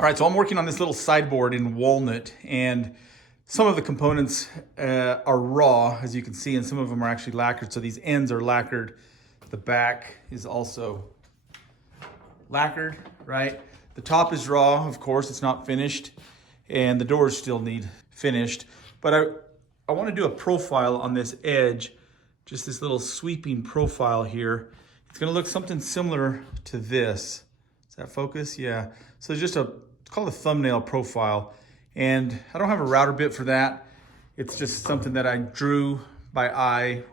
All right, so I'm working on this little sideboard in walnut, and some of the components are raw, as you can see, and some of them are actually lacquered. So these ends are lacquered. The back is also lacquered, right? The top is raw, of course, it's not finished, and the doors still need finished. But I want to do a profile on this edge, just this little sweeping profile here. It's going to look something similar to this. Does that focus? Yeah. So it's called a thumbnail profile. And I don't have a router bit for that. It's just something that I drew by eye,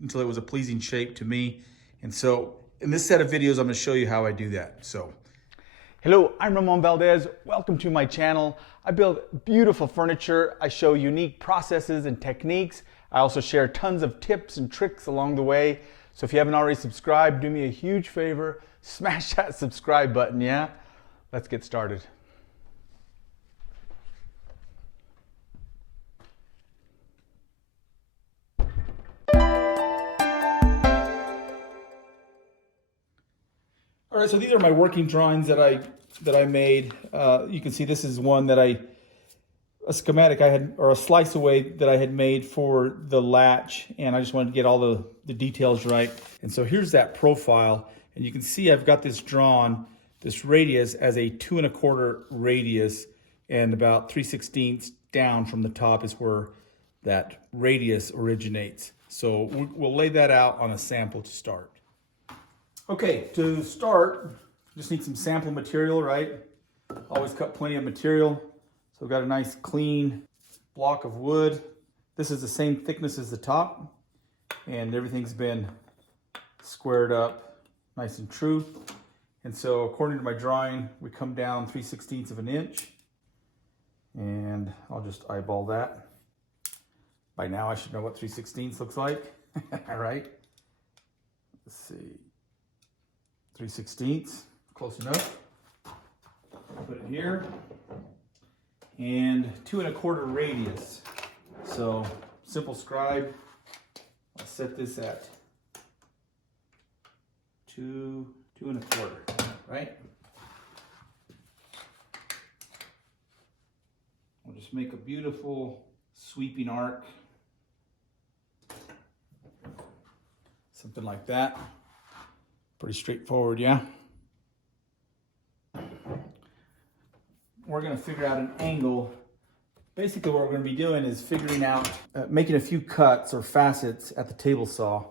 until it was a pleasing shape to me. And so in this set of videos, I'm going to show you how I do that. So, hello, I'm Ramon Valdez. Welcome to my channel. I build beautiful furniture. I show unique processes and techniques. I also share tons of tips and tricks along the way. So if you haven't already subscribed, do me a huge favor. Smash that subscribe button, yeah? Let's get started. all right, so these are my working drawings that I made. You can see this is one that a schematic I had, or a slice away that I had made for the latch, and I just wanted to get all the details right. And so here's that profile, and you can see I've got this drawn, this radius as a 2 1/4 radius, and about 3/16 down from the top is where that radius originates. So we'll lay that out on a sample to start. Okay, to start, just need some sample material, right? Always cut plenty of material. So I've got a nice clean block of wood. This is the same thickness as the top, and everything's been squared up nice and true. And so according to my drawing, we come down 3/16 of an inch, and I'll just eyeball that. By now I should know what 3/16 looks like. All right, let's see. 3/16, close enough. Put it here. And 2 1/4 radius. So simple scribe. I'll set this at 2 1/4, right? We'll just make a beautiful sweeping arc. Something like that. Pretty straightforward, yeah? We're going to figure out an angle. Basically what we're going to be doing is figuring out, making a few cuts or facets at the table saw.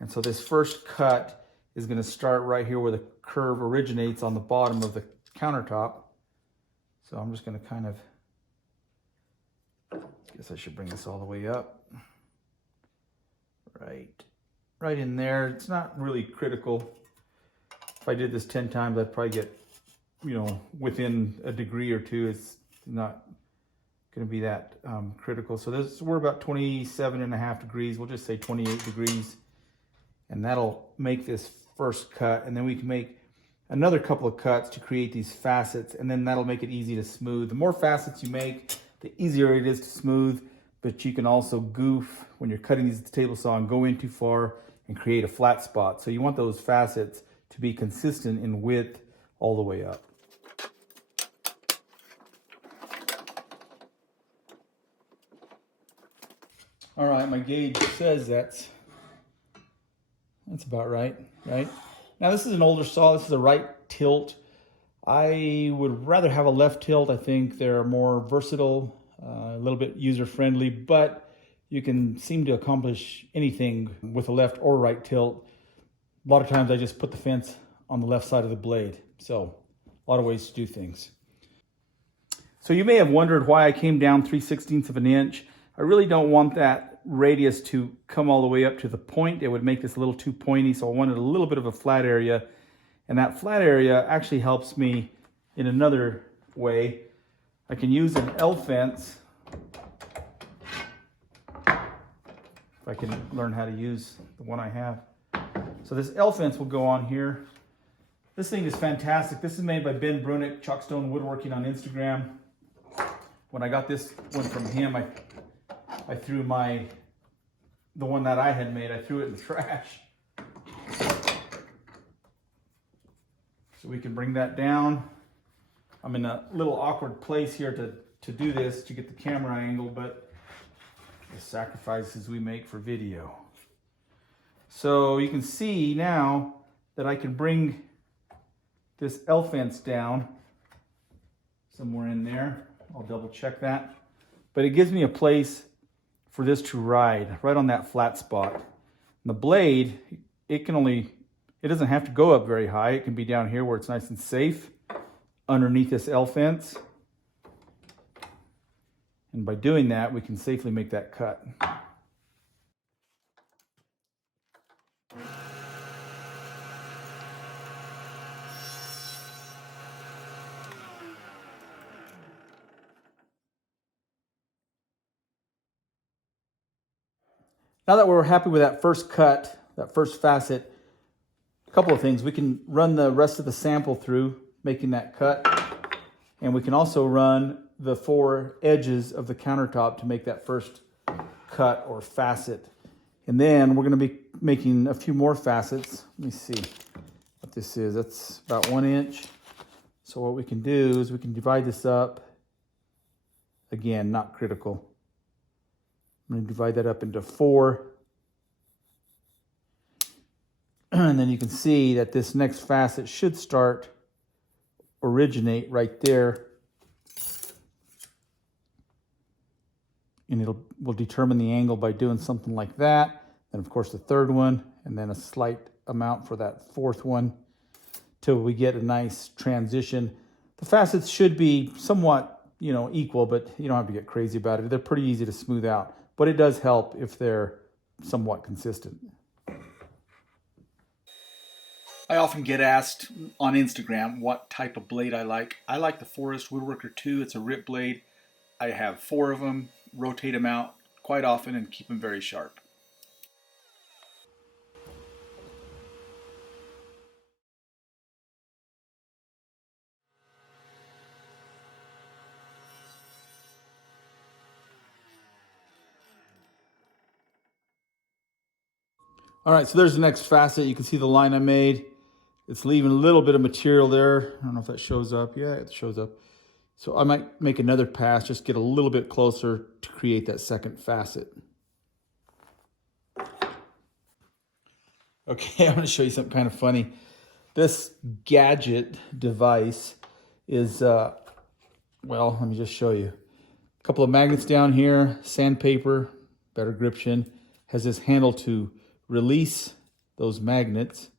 And so this first cut is going to start right here where the curve originates on the bottom of the countertop. So I'm just going to kind of, guess I should bring this all the way up. Right in there. It's not really critical. If I did this 10 times, I'd probably get, within a degree or two. It's not going to be that critical. So we're about 27.5 degrees. We'll just say 28 degrees. And that'll make this first cut. And then we can make another couple of cuts to create these facets. And then that'll make it easy to smooth. The more facets you make, the easier it is to smooth. But you can also goof when you're cutting these at the table saw and go in too far and create a flat spot. So you want those facets to be consistent in width all the way up. All right, my gauge says that's about right? Now this is an older saw, this is a right tilt. I would rather have a left tilt. I think they're more versatile, a little bit user-friendly, but you can seem to accomplish anything with a left or right tilt. A lot of times I just put the fence on the left side of the blade. So a lot of ways to do things. So you may have wondered why I came down 3/16 of an inch. I really don't want that radius to come all the way up to the point. It would make this a little too pointy, so I wanted a little bit of a flat area. And that flat area actually helps me in another way. I can use an L fence. If I can learn how to use the one I have. So this L fence will go on here. This thing is fantastic. This is made by Ben Brunick, Chalkstone Woodworking on Instagram. When I got this one from him, I threw the one that I had made, I threw it in the trash. So we can bring that down. I'm in a little awkward place here to do this, to get the camera angle, but the sacrifices we make for video. So you can see now that I can bring this L fence down somewhere in there. I'll double check that. But it gives me a place for this to ride, right on that flat spot. And the blade, it doesn't have to go up very high. It can be down here where it's nice and safe, underneath this L fence. And by doing that, we can safely make that cut. Now that we're happy with that first cut, that first facet, a couple of things. We can run the rest of the sample through, making that cut. And we can also run the 4 edges of the countertop to make that first cut or facet. And then we're going to be making a few more facets. Let me see what this is. That's about 1 inch. So what we can do is we can divide this up. Again, not critical. I'm going to divide that up into 4. And then you can see that this next facet should originate right there. And we'll determine the angle by doing something like that. And of course the third one, and then a slight amount for that fourth one, till we get a nice transition. The facets should be somewhat, equal, but you don't have to get crazy about it. They're pretty easy to smooth out. But it does help if they're somewhat consistent. I often get asked on Instagram what type of blade I like. I like the Forest Woodworker 2. It's a rip blade. I have 4 of them, rotate them out quite often and keep them very sharp. All right, so there's the next facet. You can see the line I made. It's leaving a little bit of material there. I don't know if that shows up. Yeah, it shows up. So I might make another pass, just get a little bit closer to create that second facet. Okay, I'm going to show you something kind of funny. This gadget device is, well, let me just show you. A couple of magnets down here, sandpaper, better gription, has this handle to release those magnets,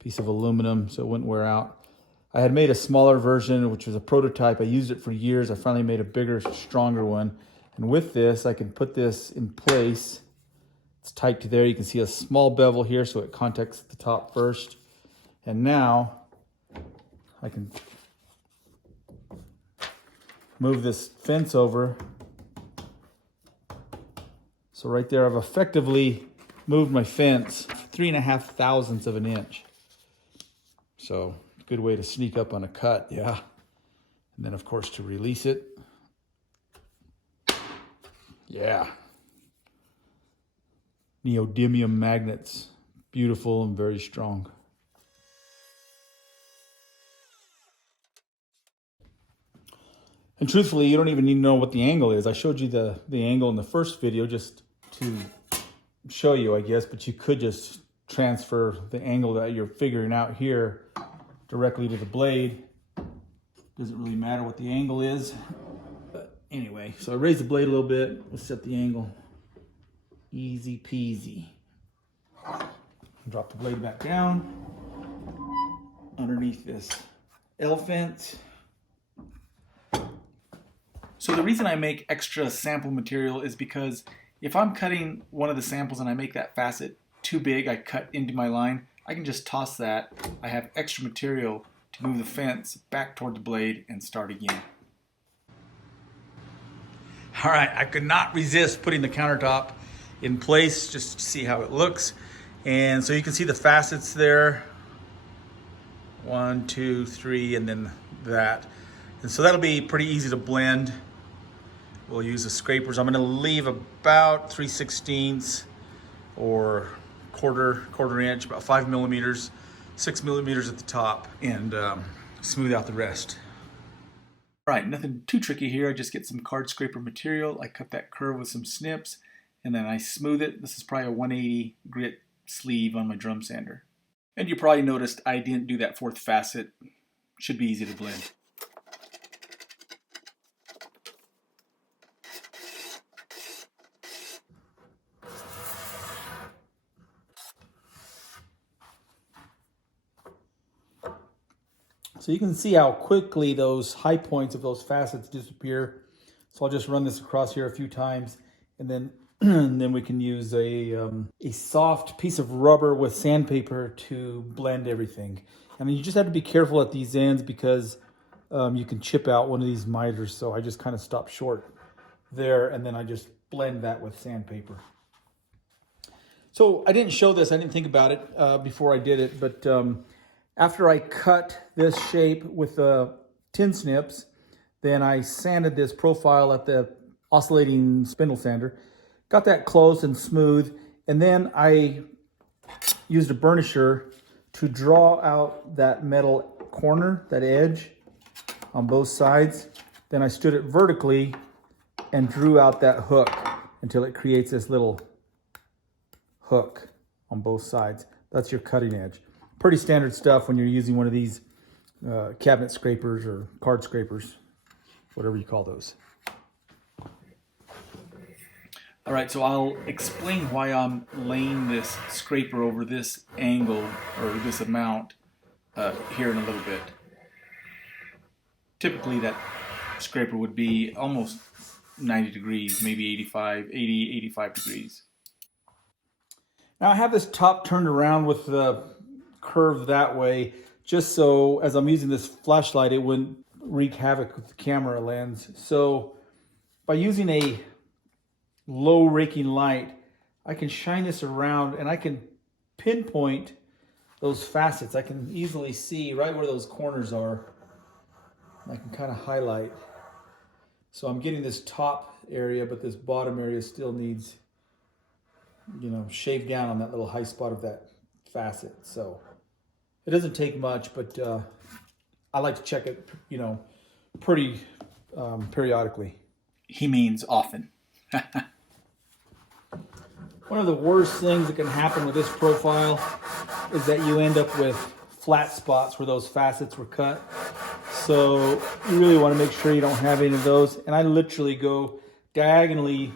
piece of aluminum so it wouldn't wear out. I had made a smaller version, which was a prototype. I used it for years. I finally made a bigger, stronger one. And with this, I can put this in place. It's tight to there. You can see a small bevel here, so it contacts the top first. And now I can move this fence over. So right there, I've effectively moved my fence 3.5 thousandths of an inch. So good way to sneak up on a cut, yeah. And then of course to release it. Yeah. Neodymium magnets, beautiful and very strong. And truthfully, you don't even need to know what the angle is. I showed you the angle in the first video just to show you, I guess, but you could just transfer the angle that you're figuring out here directly to the blade. Doesn't really matter what the angle is. But anyway, so I raised the blade a little bit. We'll set the angle. Easy peasy. Drop the blade back down underneath this L fence. So the reason I make extra sample material is because if I'm cutting one of the samples and I make that facet too big, I cut into my line, I can just toss that. I have extra material to move the fence back toward the blade and start again. All right, I could not resist putting the countertop in place just to see how it looks. And so you can see the facets there. 1, 2, 3, and then that. And so that'll be pretty easy to blend. We'll use the scrapers. I'm gonna leave about 3/16 or quarter inch, about 5 millimeters, 6 millimeters at the top, and smooth out the rest. All right, nothing too tricky here. I just get some card scraper material. I cut that curve with some snips, and then I smooth it. This is probably a 180 grit sleeve on my drum sander. And you probably noticed I didn't do that fourth facet. Should be easy to blend. So you can see how quickly those high points of those facets disappear. So I'll just run this across here a few times, and then and then we can use a soft piece of rubber with sandpaper to blend everything. I mean, you just have to be careful at these ends because you can chip out one of these miters. So I just kind of stop short there, and then I just blend that with sandpaper. So I didn't show this, I didn't think about it before I did it, but after I cut this shape with the tin snips, then I sanded this profile at the oscillating spindle sander, got that close and smooth, and then I used a burnisher to draw out that metal corner, that edge on both sides. Then I stood it vertically and drew out that hook until it creates this little hook on both sides. That's your cutting edge. Pretty standard stuff when you're using one of these cabinet scrapers or card scrapers, whatever you call those. All right, so I'll explain why I'm laying this scraper over this angle or this amount here in a little bit. Typically that scraper would be almost 90 degrees, maybe 85 degrees. Now I have this top turned around with the curve that way, just so as I'm using this flashlight, it wouldn't wreak havoc with the camera lens. So by using a low raking light, I can shine this around and I can pinpoint those facets. I can easily see right where those corners are. I can kind of highlight. So I'm getting this top area, but this bottom area still needs, shaved down on that little high spot of that facet. So it doesn't take much, but I like to check it, pretty periodically. He means often. One of the worst things that can happen with this profile is that you end up with flat spots where those facets were cut. So you really want to make sure you don't have any of those. And I literally go diagonally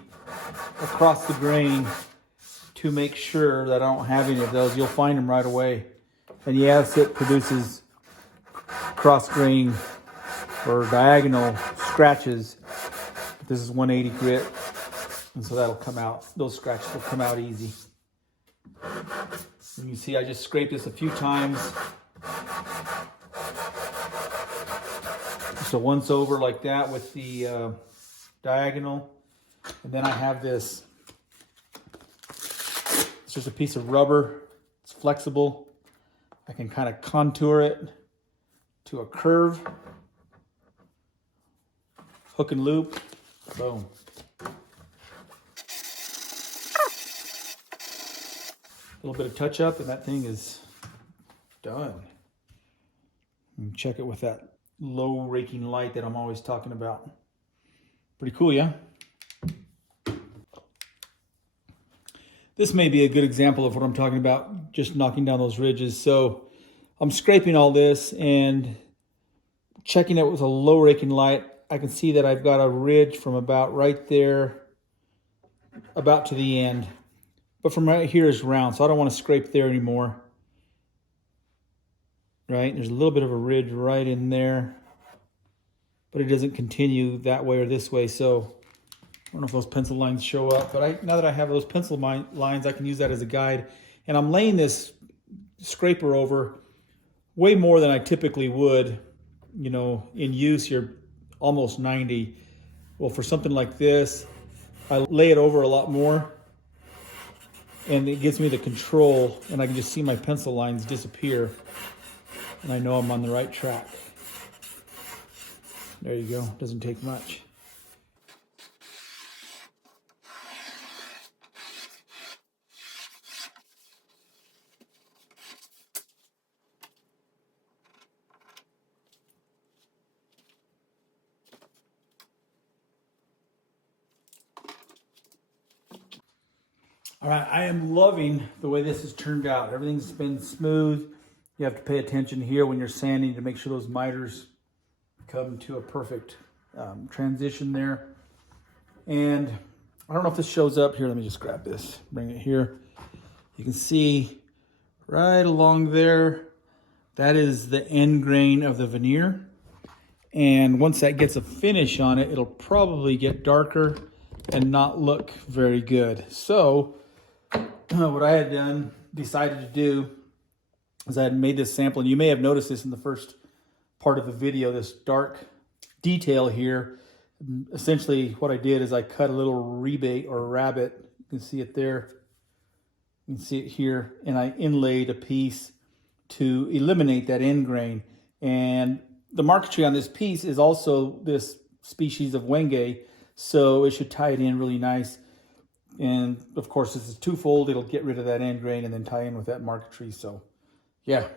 across the grain to make sure that I don't have any of those. You'll find them right away. And yes, it produces cross grain or diagonal scratches. This is 180 grit, and so that'll come out. Those scratches will come out easy. And you see I just scraped this a few times. So once over like that with the diagonal. And then I have this. It's just a piece of rubber. It's flexible. I can kind of contour it to a curve. Hook and loop. Boom. A little bit of touch up and that thing is done. And check it with that low raking light that I'm always talking about. Pretty cool, yeah? This may be a good example of what I'm talking about, just knocking down those ridges. So I'm scraping all this and checking it with a low raking light. I can see that I've got a ridge from about right there, about to the end. But from right here is round, so I don't want to scrape there anymore. Right, there's a little bit of a ridge right in there, but it doesn't continue that way or this way. So I don't know if those pencil lines show up, but now that I have those pencil lines, I can use that as a guide. And I'm laying this scraper over way more than I typically would. In use, you're almost 90. Well, for something like this, I lay it over a lot more, and it gives me the control, and I can just see my pencil lines disappear, and I know I'm on the right track. There you go. Doesn't take much. All right, I am loving the way this has turned out. Everything's been smooth. You have to pay attention here when you're sanding to make sure those miters come to a perfect transition there. And I don't know if this shows up here. Let me just grab this, bring it here. You can see right along there, that is the end grain of the veneer. And once that gets a finish on it, it'll probably get darker and not look very good. So what I had decided to do is I had made this sample, and you may have noticed this in the first part of the video, this dark detail here. Essentially what I did is I cut a little rebate or rabbet. You can see it there. You can see it here. And I inlaid a piece to eliminate that end grain. And the marquetry on this piece is also this species of wenge, so it should tie it in really nice. And of course, this is twofold. It'll get rid of that end grain and then tie in with that marquetry. So yeah,